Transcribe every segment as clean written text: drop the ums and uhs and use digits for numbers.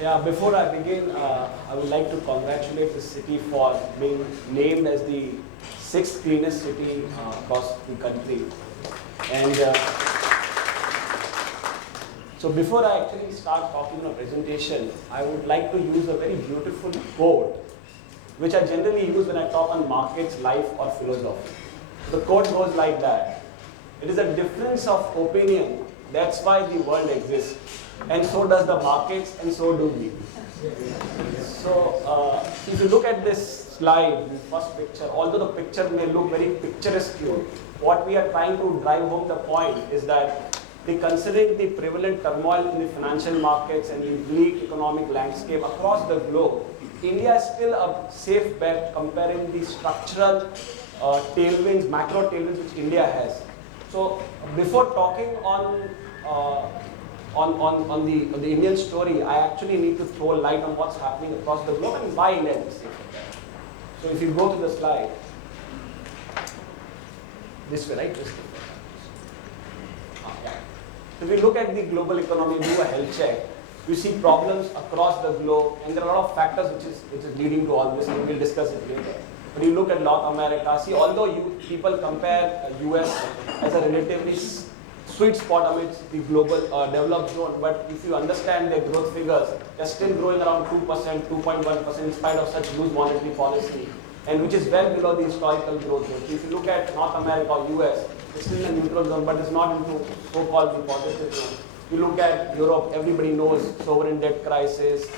Yeah, before I begin, I would like to congratulate the city for being named as the sixth cleanest city across the country. And so before I actually start talking on a presentation, I would like to use a very beautiful quote, which I generally use when I talk on markets, life, or philosophy. The quote goes like that: "It is a difference of opinion, that's why the world exists. And so does the markets, and so do we." So, if you look at this slide, the first picture, although the picture may look very picturesque, what we are trying to drive home the point is that considering the prevalent turmoil in the financial markets and the bleak economic landscape across the globe, India is still a safe bet comparing the structural tailwinds, macro tailwinds which India has. So, before talking on the Indian story, I actually need to throw light on what's happening across the globe and why India is safe. So, if you go to the slide, this way, right? This way. Yeah. If we look at the global economy, do a health check, you see problems across the globe, and there are a lot of factors which is leading to all this, and we'll discuss it later. But you look at North America, see, although people compare US as a relatively sweet spot amidst the global developed zone, but if you understand their growth figures, they're still growing around 2%, 2.1% in spite of such loose monetary policy, and which is well below the historical growth rate. If you look at North America or US, it's still in a neutral zone, but it's not into so-called the positive zone. You look at Europe, everybody knows sovereign debt crisis,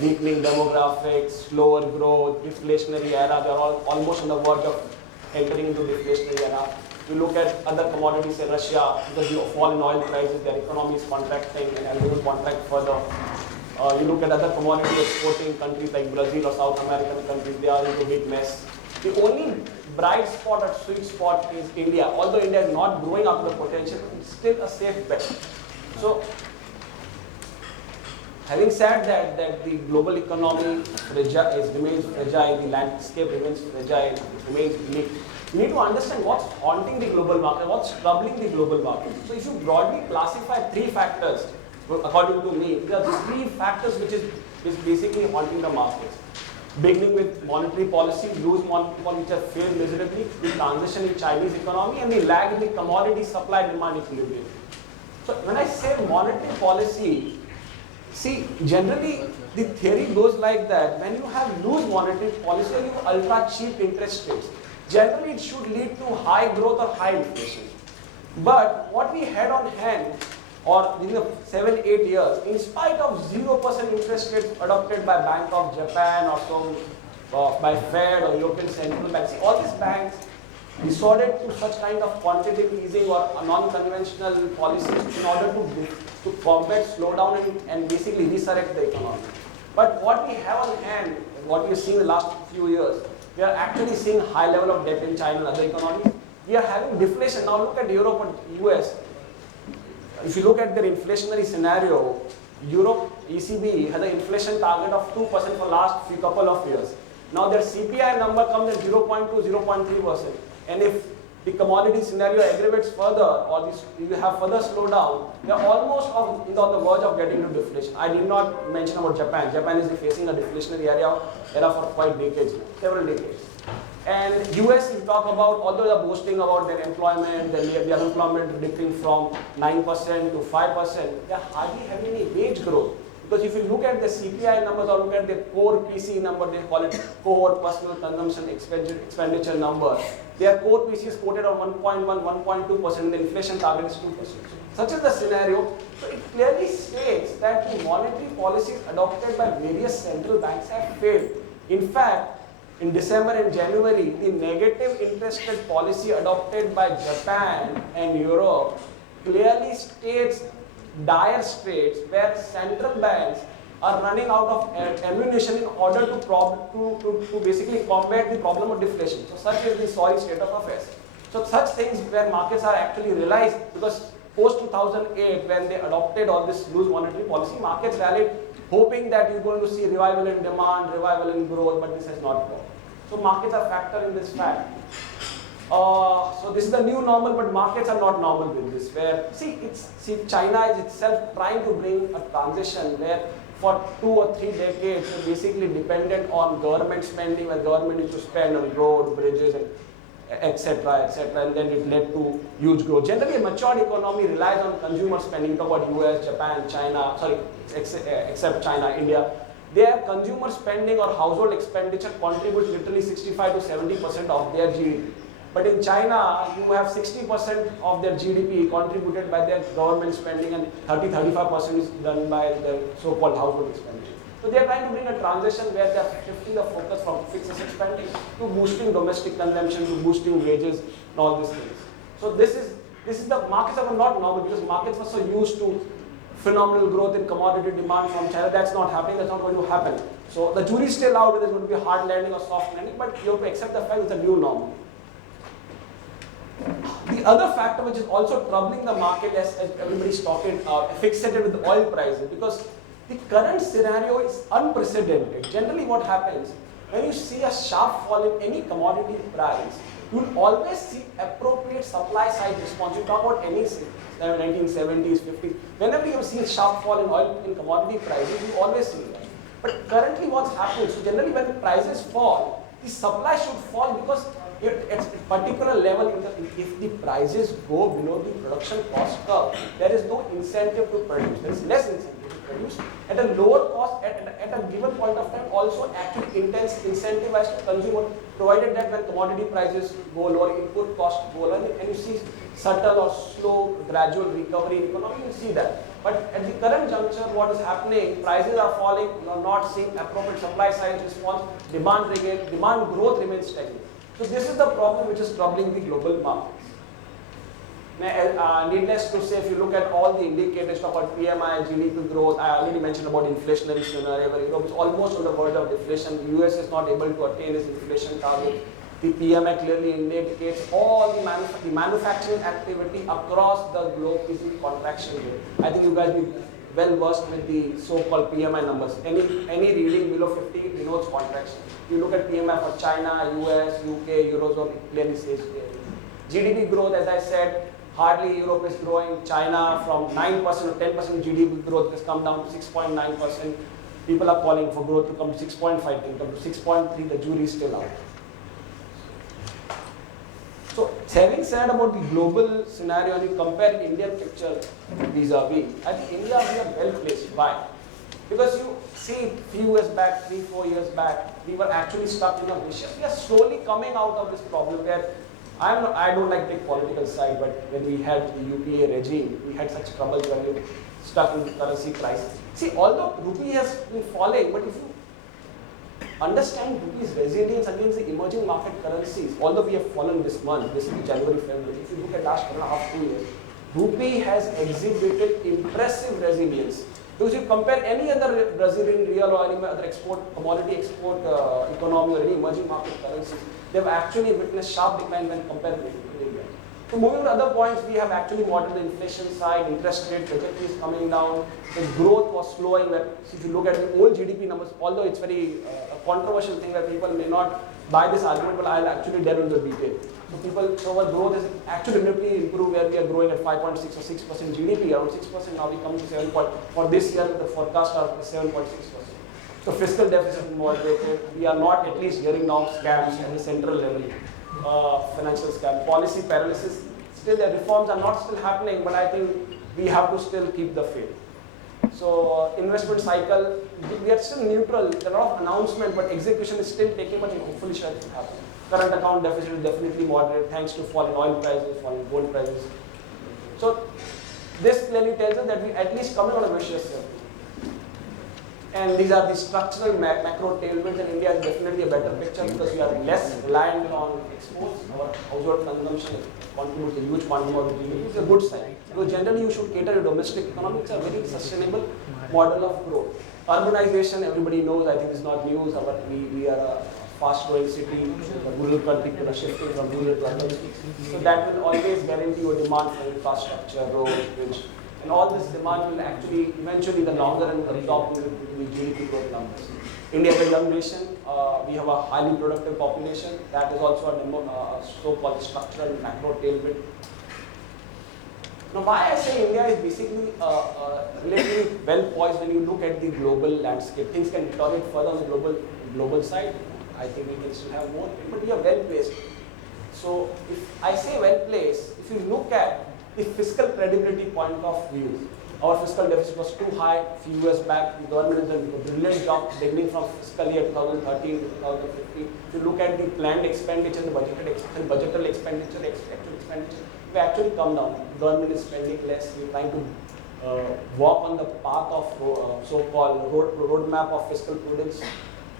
weakening demographics, slower growth, deflationary era. They're all almost on the verge of entering into deflationary era. You look at other commodities in Russia, because of fall in oil prices, their economy is contracting and they will contract further. You look at other commodity exporting countries like Brazil or South American countries, they are in a big mess. The only bright spot or sweet spot is India. Although India is not growing up to the potential, it's still a safe bet. So, having said that the global economy remains fragile, the landscape remains fragile, it remains bleak, you need to understand what's haunting the global market, what's troubling the global market. So if you broadly classify three factors, according to me, there are three factors which is basically haunting the markets. Beginning with monetary policy, loose monetary policy which have failed miserably, the transition in Chinese economy, and the lag in the commodity supply-demand equilibrium. So when I say monetary policy, see, generally the theory goes like that: when you have loose monetary policy and you have ultra cheap interest rates, generally it should lead to high growth or high inflation. But what we had on hand, or in the 7-8 years, in spite of 0% interest rates adopted by Bank of Japan or so, by Fed or European Central Bank, see, all these banks resorted to such kind of quantitative easing or non-conventional policies in order to combat slowdown and basically resurrect the economy. But what we have on hand, what we've seen in the last few years, we are actually seeing high level of debt in China and other economies. We are having deflation. Now look at Europe and US. If you look at their inflationary scenario, Europe, ECB has an inflation target of 2% for last couple of years. Now their CPI number comes at 0.2, 0.3%. And if the commodity scenario aggravates further, or you have further slowdown, they are almost on the verge of getting to deflation. I did not mention about Japan. Japan is facing a deflationary era for quite decades now, several decades. And US, we talk about, although they are boasting about their employment, the unemployment dipping from 9% to 5%, they are hardly having any wage growth. Because if you look at the CPI numbers or look at the core PC number, they call it core personal consumption expenditure number. Their core PC is quoted on 1.1, 1.2%, and the inflation target is 2%. Such is the scenario. So it clearly states that the monetary policies adopted by various central banks have failed. In fact, in December and January, the negative interest rate policy adopted by Japan and Europe clearly states dire straits where central banks are running out of ammunition in order to basically combat the problem of deflation. So such is the sorry state of affairs. So such things where markets are actually realized, because post 2008 when they adopted all this loose monetary policy, markets rallied hoping that you're going to see revival in demand, revival in growth, but this has not come. So markets are factored in this fact. So this is the new normal, but markets are not normal with this. Where China is itself trying to bring a transition where for 2 or 3 decades, were basically dependent on government spending, where government used to spend on roads, bridges, and etc., etc., and then it led to huge growth. Generally, a matured economy relies on consumer spending. Talk about US, Japan, China, sorry, except China, India. Their consumer spending or household expenditure contributes literally 65 to 70% of their GDP. But in China, you have 60% of their GDP contributed by their government spending, and 30-35% is done by the so-called household expenditure. So they are trying to bring a transition where they are shifting the focus from fixed asset spending to boosting domestic consumption, to boosting wages, and all these things. So this is the markets are not normal, because markets were so used to phenomenal growth in commodity demand from China. That's not happening. That's not going to happen. So the jury is still out whether there's going to be a hard landing or soft landing, but you have to accept the fact it's a new normal. The other factor which is also troubling the market, as everybody's talking, fixated with the oil prices, because the current scenario is unprecedented. Generally what happens, when you see a sharp fall in any commodity price, you will always see appropriate supply side response. You talk about any 1970s, 50s, whenever you have seen sharp fall in oil in commodity prices, you always see that. But currently what's happening, so generally when the prices fall, the supply should fall, because at a particular level, if the prices go below the production cost curve, there is no incentive to produce. There is less incentive to produce. At a lower cost, at a given point of time, also actually intense incentivized to consumer, provided that when commodity prices go lower, input costs go lower, and you see subtle or slow, gradual recovery in economy, you see that. But at the current juncture, what is happening, prices are falling, you are not seeing appropriate supply side response, demand growth remains stagnant. So this is the problem which is troubling the global markets. Needless to say, if you look at all the indicators, talk about PMI, GDP growth, I already mentioned about inflationary scenario, where Europe is almost on the verge of deflation. The US is not able to attain its inflation target. The PMI clearly indicates all the manufacturing activity across the globe is in contraction rate. I think you guys will be well versed with the so-called PMI numbers. Any reading below 50 denotes contraction. You look at PMI for China, US, UK, Eurozone, it clearly says clearly. GDP growth, as I said, hardly Europe is growing. China from 9% or 10% GDP growth has come down to 6.9%. People are calling for growth to come to 6.5, to come to 6.3, the jury is still out. So, having said about the global scenario, and you compare Indian picture vis-a-vis, I think India, we are well placed. Why? Because you see, few years back, 3-4 years back, we were actually stuck in a vicious. We are slowly coming out of this problem where I don't like the political side, but when we had the UPA regime, we had such trouble when we were stuck in the currency crisis. See, although rupee has been falling, but if you understand rupee's resilience against the emerging market currencies, although we have fallen this month, this is January, February, if you look at last 1.5 2 years, rupee has exhibited impressive resilience. Because if you compare any other Brazilian real or any other commodity export economy or any emerging market currencies, they have actually witnessed sharp decline when compared with India. So moving to other points, we have actually moderated the inflation side, interest rate trajectory is coming down, the growth was slowing. If you look at the old GDP numbers, although it's very controversial thing where people may not buy this argument, but I'll actually delve into the detail. So our growth has actually improved, where we are growing at 5.6 or 6% GDP, around 6%, now we come to 7. For this year, the forecast are 7.6%. So fiscal deficit moderated. We are not at least hearing now scams at the central level, financial scam, policy paralysis. Still, the reforms are not still happening, but I think we have to still keep the faith. So investment cycle, we are still neutral. There are a lot of announcements, but execution is still taking much, and hopefully shall happen. Current account deficit is definitely moderate thanks to falling oil prices, falling gold prices. So this clearly tells us that we at least coming on a vicious circle. And these are the structural macro tailwinds, and India is definitely a better picture because we are less reliant on exports. Our household consumption contributes a huge quantum of GDP. It's a good sign. Because generally you should cater to domestic economy. It's a very sustainable model of growth. Urbanization, everybody knows, I think it's not news. We are a fast-growing city, a rural country, people are shifting from rural to urban. So that will always guarantee your demand for infrastructure, roads, bridge. And all this demand will actually, eventually, the longer and absorb the GDP growth numbers. India is a young nation. We have a highly productive population. That is also a so-called structural macro tailwind. Now, why I say India is basically relatively well poised when you look at the global landscape. Things can deteriorate further on the global side. I think we can still have more, but we are well placed. So, if I say well placed, if you look at the fiscal credibility point of view, our fiscal deficit was too high a few years back. The government has done a brilliant job beginning from fiscal year 2013 to 2015. If you look at the planned expenditure, the budgeted expenditure, actual expenditure, we actually come down. The government is spending less. We're trying to walk on the path of so-called roadmap of fiscal prudence.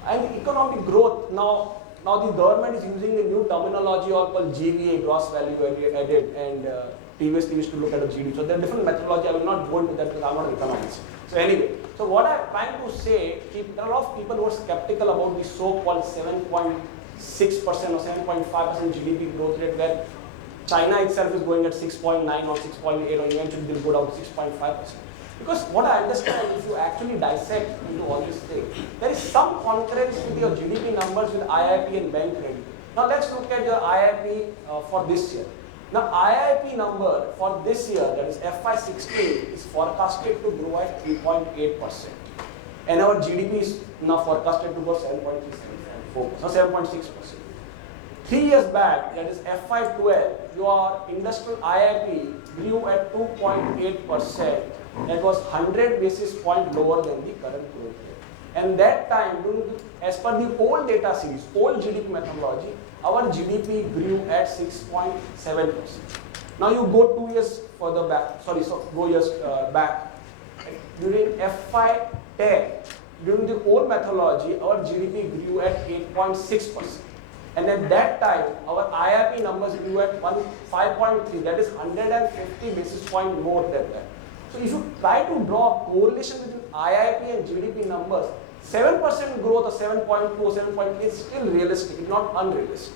And economic growth, now the government is using a new terminology called GVA, gross value added, and previously used to look at a GDP. So there are different methodology. I will not go into that because I'm not an economist. So anyway, so what I'm trying to say, there are a lot of people who are skeptical about the so-called 7.6% or 7.5% GDP growth rate, where China itself is going at 6.9 or 6.8, or eventually they'll go down to 6.5%. Because what I understand, if you actually dissect into all these things, there is some concurrence with your GDP numbers with IIP and bank credit. Now let's look at your IIP for this year. Now IIP number for this year, that is FY16, is forecasted to grow at 3.8%. And our GDP is now forecasted to grow 7.4%, or 7.6%. 3 years back, that is FY12, your industrial IIP grew at 2.8%. That was 100 basis points lower than the current growth rate. And that time, as per the old data series, old GDP methodology, our GDP grew at 6.7%. Now you go 2 years further back, go years back. During FY10, during the old methodology, our GDP grew at 8.6%. And at that time, our IIP numbers grew at 5.3, that is 150 basis points more than that. So if you try to draw a correlation between IIP and GDP numbers, 7% growth or 7.2, 7.3 is still realistic, it's not unrealistic.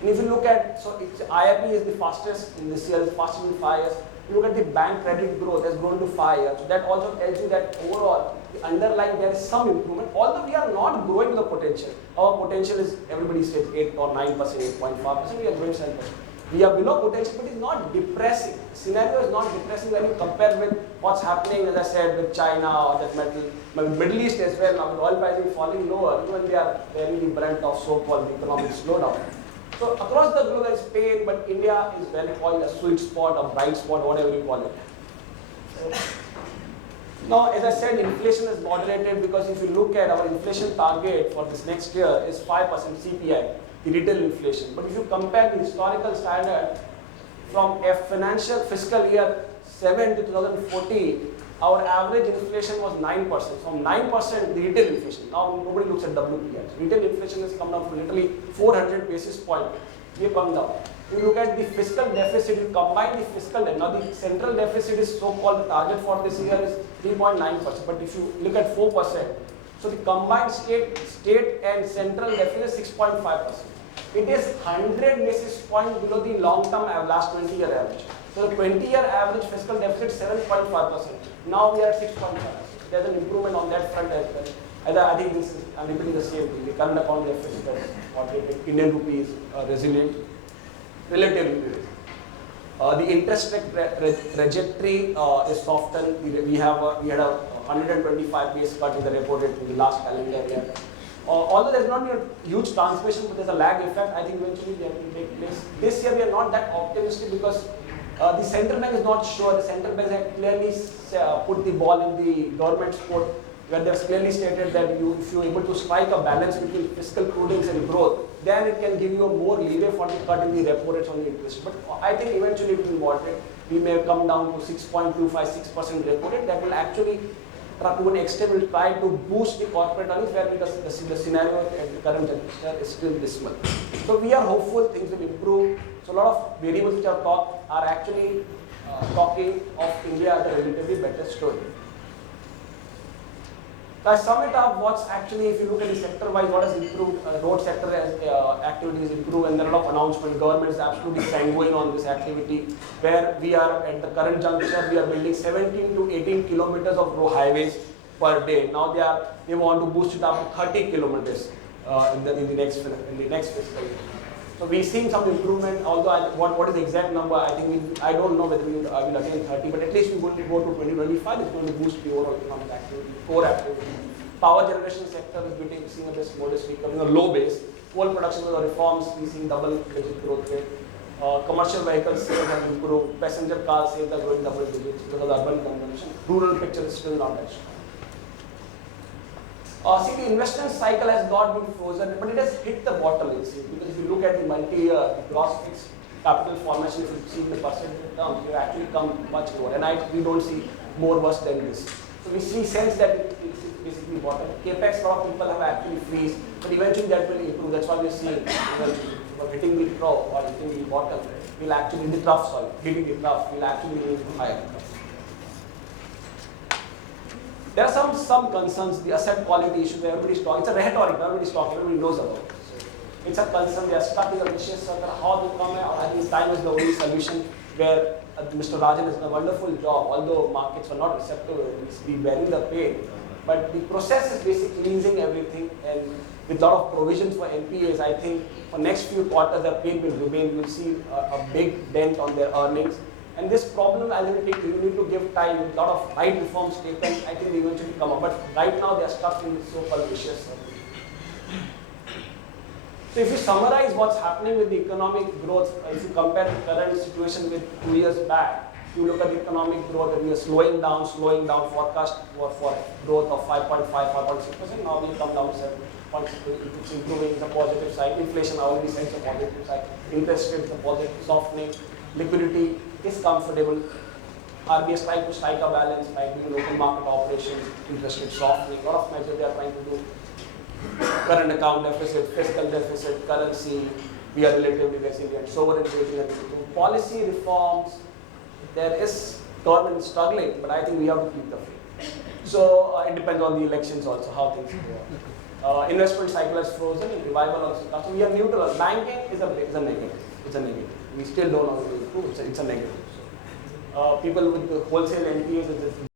And if you look at, IIP is the fastest in this year, it's fastest in 5 years. You look at the bank credit growth has grown to 5 years. So that also tells you that overall, the underlying there is some improvement. Although we are not growing the potential. Our potential is, everybody says 8 or 9%, 8.5%, we are growing 7%. We are below potential, but it's not depressing. Scenario is not depressing when you compare with what's happening, as I said, with China or that Middle East as well. Now with oil prices falling lower, even they are bearing the brunt of so-called economic slowdown. So across the globe there is pain, but India is well called a sweet spot, a bright spot, whatever you call it. Now, as I said, inflation is moderated because if you look at our inflation target for this next year is 5% CPI, the retail inflation. But if you compare the historical standard from a fiscal year 7 to 2014, our average inflation was 9%. From 9%, the retail inflation. Now, nobody looks at WPI. Retail inflation has come down from literally 400 basis points. We have come down. If you look at the fiscal deficit, you combine the fiscal deficit. Now, the central deficit is so-called, the target for this year is 3.9%. But if you look at 4%, so the combined state and central deficit is 6.5%. It is 100 basis points below the long-term last 20-year average. So the 20-year average fiscal deficit is 7.5%. Now we are at 6.5%. There's an improvement on that front as well. I think I'm repeating the same thing. The current account deficit is Indian rupee is resilient, relatively. The interest rate trajectory is softened. We had a 125 base cut in the repo rate in the last calendar year. Although there's not a huge transmission, but there's a lag effect, I think eventually that will take place. This year we are not that optimistic because the central bank is not sure. The central bank has clearly put the ball in the government's court, where they've clearly stated that if you're able to strike a balance between fiscal prudence and growth, then it can give you a more leeway for the cut in the repo rates on the interest. But I think eventually it will moderate. We may come down to 6.25, 6% repo rate. That will actually, to an extent, will try to boost the corporate earnings, where the scenario at the current juncture is still dismal. So we are hopeful things will improve. So a lot of variables which are talked are actually talking of India as a relatively better story. So I sum it up, what's actually, if you look at the sector-wise, what has improved, road sector activities improved, and there are a lot of announcements. Government is absolutely sanguine on this activity, where we are at the current juncture, we are building 17 to 18 kilometers of highways per day. Now they want to boost it up to 30 kilometers in the next fiscal year. So we've seen some improvement, although what is the exact number, I think I don't know whether we will attain 30, but at least we're going to go to 2025, it's going to boost the overall economic activity, core activity. Power generation sector is seeing a bit modest recovery, low base. Coal production with the reforms, we're seeing double-digit growth rate. Commercial vehicle sales have improved, passenger car sales are growing double digits because of urban consumption. Rural picture is still not that strong. See, the investment cycle has not been frozen, but it has hit the bottom, you see, because if you look at the multi-year gross fixed capital formation, if you see the percentage terms, you actually come much lower, and we don't see more worse than this. So we see sense that it's basically bottom. Capex, a lot of people have actually freezed, but eventually that will improve. That's why we're seeing hitting the trough or hitting the bottom. We'll actually in the trough, sorry, hitting the trough, we'll actually move to higher. There are some concerns, the asset quality issues, everybody's talking. It's a rhetoric, everybody's talking, everybody knows about it. So it's a concern, they are stuck in a vicious circle. How to come out? I think time is the only solution where Mr. Rajan has done a wonderful job, although markets were not receptive, we bearing the pain. But the process is basically cleansing everything, and with a lot of provisions for NPAs, I think for next few quarters the pain will remain. We'll see a big dent on their earnings. And this problem, as we take, you need to give time, with a lot of right reforms taken, I think they eventually come up. But right now they are stuck in this so-called vicious circle. So if you summarize what's happening with the economic growth, if you compare the current situation with 2 years back, you look at the economic growth and we are slowing down, forecast for growth of 5.5, 5.6%, now we come down to 7.6%, it's improving the positive side, inflation already sends a positive side, interest rates the positive, softening, liquidity is comfortable, RBI is trying to strike a balance, by doing local market operations, interest rate softening, a lot of measures they are trying to do. Current account deficit, fiscal deficit, currency, we are relatively resilient, sovereign rating, policy reforms, there is government struggling, but I think we have to keep the faith. So it depends on the elections also, how things go. Investment cycle has frozen, and revival also comes. So we are neutral. Banking is a negative. It's a negative. We still don't know how to improve. It's a negative. People with the wholesale NPAs,